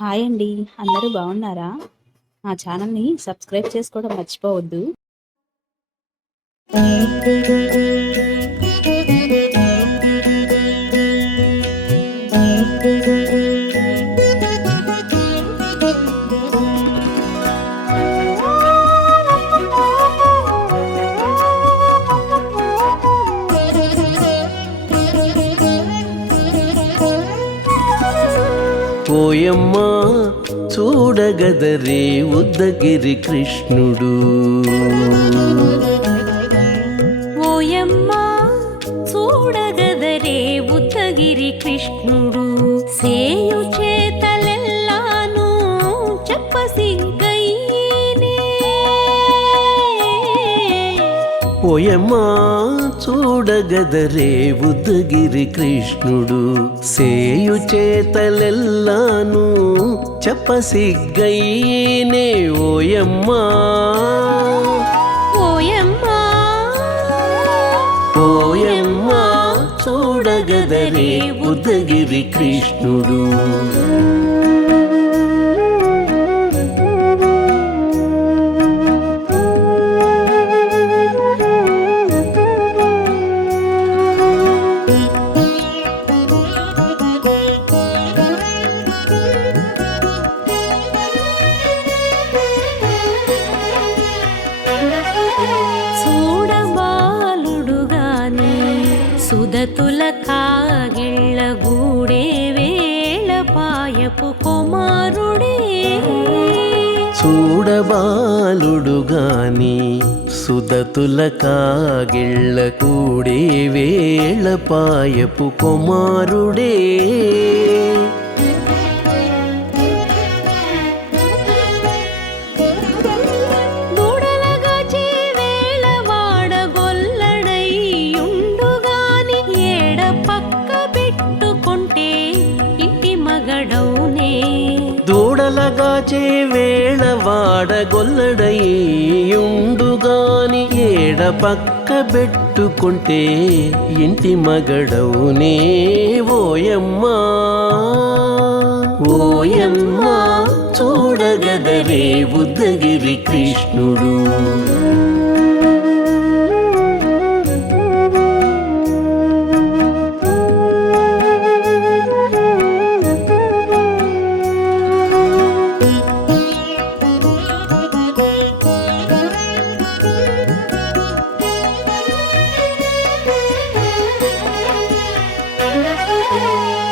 Hi అండి. అందరూ బాగున్నారా? మా ఛానల్‌ని సబ్స్క్రైబ్ చేసుకోవడం మర్చిపోవద్దు. ఓయమ్మా చూడగదరే ఉద్దగిరి కృష్ణుడు. ఓయమ్మా చూడగదరే ఉద్దగిరి కృష్ణుడు. సేయు చేతలెల్లాను చెప్పసిగ్గయ్యేనే. ఓయమ్మా చూడగదరే ఉద్దగిరి కృష్ణుడు. సేయు చేతలెల్లాను చెప్పసిగ్గయ్యేనే. ఓయమ్మా ఓయమ్మా ఓయమ్మా చూడగదరే ఉద్దగిరి కృష్ణుడు. చూడబాలుడుగాని సుదతుల కాగిళ్ళ గూడే వేళ పాయపు కుమారుడే. చూడబాలుడుగాని సుదతుల కాగిళ్ళ కూడే వేళ పాయపు కుమారుడే. దూడలగాచి వేళ వాడగొల్లడయ్యుండుగాని ఏడ పక్క పెట్టుకుంటే ఇంటి మగడౌనే. దూడలగాచే వేళ వాడగొల్లడయ్యుండుగాని ఏడ పక్క పెట్టుకుంటే ఇంటి మగడవునే. ఓయమ్మా ఓయమ్మా చూడగదరే ఉద్దగిరి కృష్ణుడు.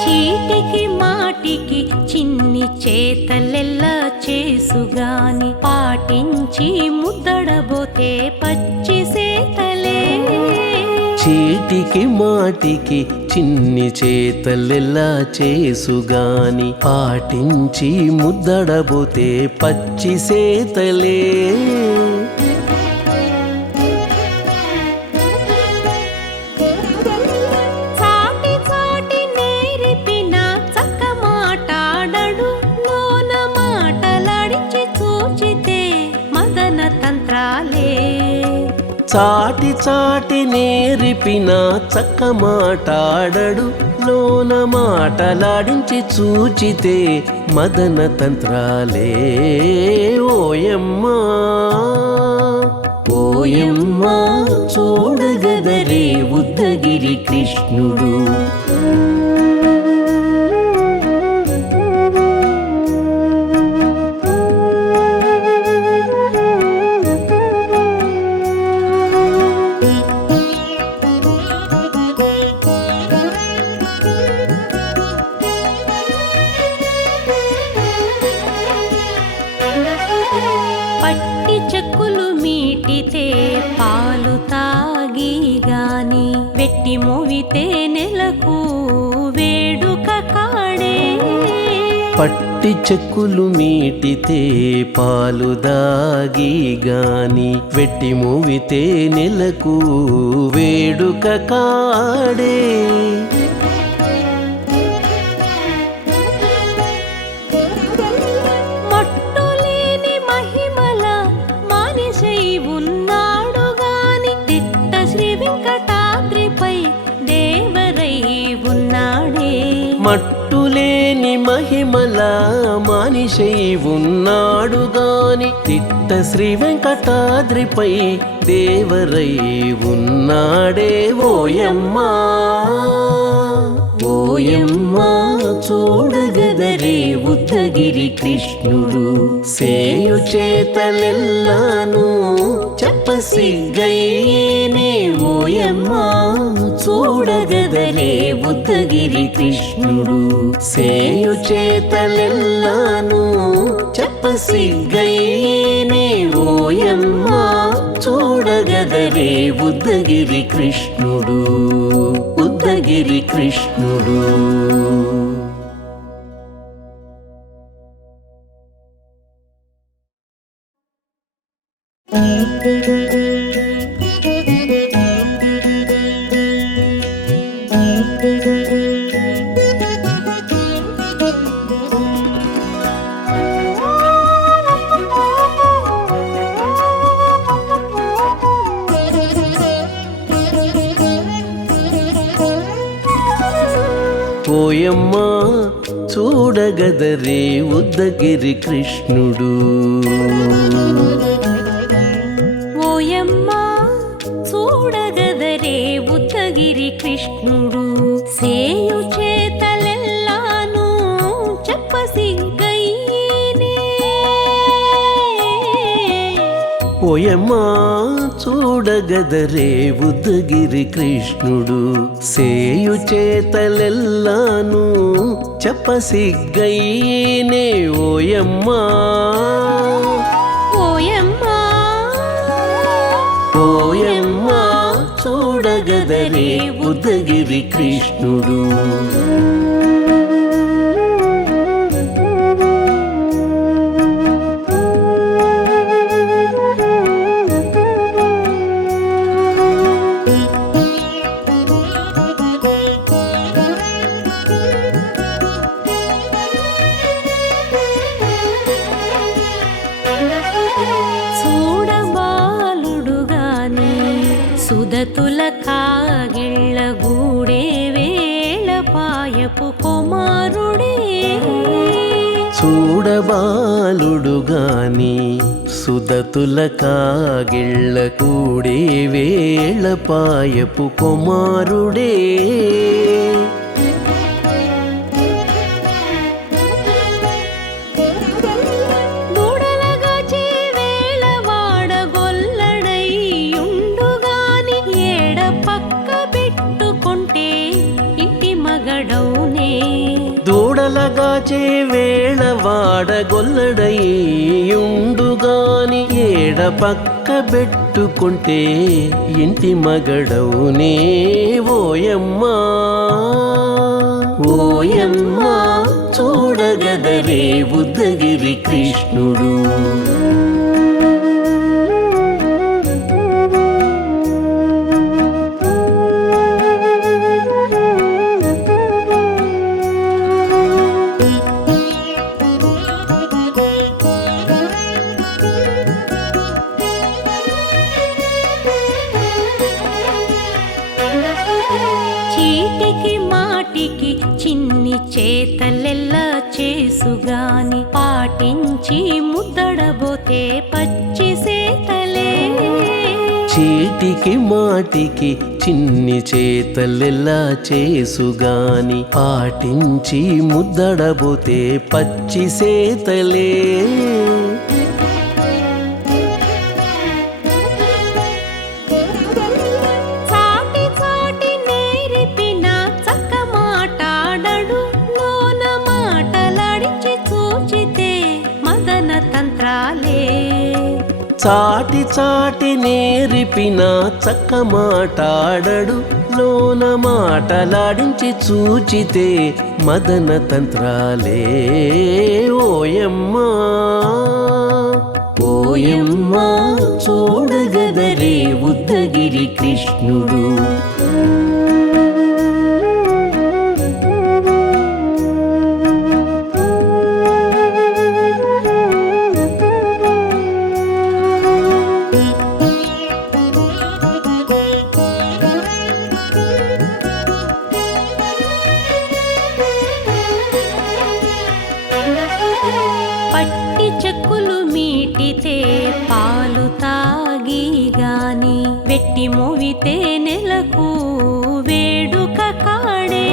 చీటికి మాటికి చిన్ని చేతలెల్లా చేసుగాని పాటించి ముద్దడబోతే పచ్చి సేతలే. చీటికి మాటికి చిన్ని చేతలెల్లా చేసుగాని పాటించి ముద్దడబోతే పచ్చి సేతలే. చాటి చాటి నేర్పిన చక్క మాటాడడు లోన మాటలాడిచి చూచితే మదన తంత్రాలే. చాటి చాటి నేర్పిన చక్క మాటాడడు లోన మాటలాడించి చూచితే మదన తంత్రాలే. ఓయమ్మా ఓయమ్మా చూడగదరే ఉద్దగిరి కృష్ణుడు. పట్టి చెక్కులు మీటితే పాలు తాగి గాని వెట్టి మోవితే నెలకు వేడుక కాడే. పట్టి చెక్కులు మీటితే పాలు దాగి గాని వెట్టి మూవితే నెలకు వేడుక కాడే. మట్టులేని మహిమల మానిషై ఉన్నాడు గాని తిట్ట శ్రీ వెంకటాద్రిపై దేవరై ఉన్నాడే. మట్టులేని మహిమల నెల మనిషై ఉన్నాడు గాని తిట్ట శ్రీ వెంకటాద్రిపై దేవరై ఉన్నాడే ఓయమ్మా ఓయమ్మా చూడగదరే ఉద్దగిరి కృష్ణుడు సేయు చేతలెల్లాను చెప్పసిగ్గైనే ఓయమ్మా చూడగదరే ఉద్దగిరి కృష్ణుడు సేయు చేతలెల్లాను చెప్పసిగ్గైనే ఓయమ్మా చూడగదరే ఉద్దగిరి కృష్ణుడు ఉద్దగిరి కృష్ణుడు. ఓయమ్మా చూడగదరే ఉద్దగిరి కృష్ణుడు ఓయమ్మా చూడగదరే ఉద్దగిరి కృష్ణుడు సేయు చేతలెల్లాను చెప్పసిగ్గైనే ఓయమ్మా చూడగదరే ఉద్దగిరి కృష్ణుడు సేయు చేతలెల్లాను చెప్పసిగ్గైనే ఓయమ్మా ఓయమ్మా ఓయమ్మా చూడగదరే ఉద్దగిరి కృష్ణుడు. సుదతుల కాగిళ్ళ గూడే వేళ పాయపు కుమారుడే చూడబాలుడు గాని సుదతుల కాగిళ్ళ కూడే వేళ పాయపు కుమారుడే దూడలగాచే వేళ వాడగొల్లడయ్యుండుగాని ఏడ పక్క పెట్టుకుంటే ఇంటి మగడవునే ఓయమ్మా ఓయమ్మా చూడగదరే ఉద్దగిరి కృష్ణుడు. చిన్ని చేతలెల్లా చేసుగాని పాటించి ముద్దడబోతే పచ్చి సేతలే చీటికి మాటికి చిన్ని చేతలెల్లా చేసుగాని పాటించి ముద్దడబోతే పచ్చి సేతలే చాటి చాటి నేరిపిన చక్క మాటాడడు లోన మాటలాడించి చూచితే మదన తంత్రాలే ఓయమ్మా ఓయమ్మా చూడగదరే ఉద్దగిరి కృష్ణుడు. పట్టి చెక్కులు మీటితే పాలు తాగి గాని వెట్టి మోవితే నెలకు వేడుక కాడే.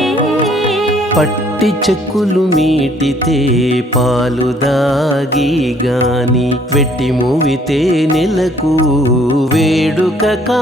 పట్టి చెక్కులు మీటితే పాలు దాగి గాని వెట్టి మూవితే నెలకు వేడుక కా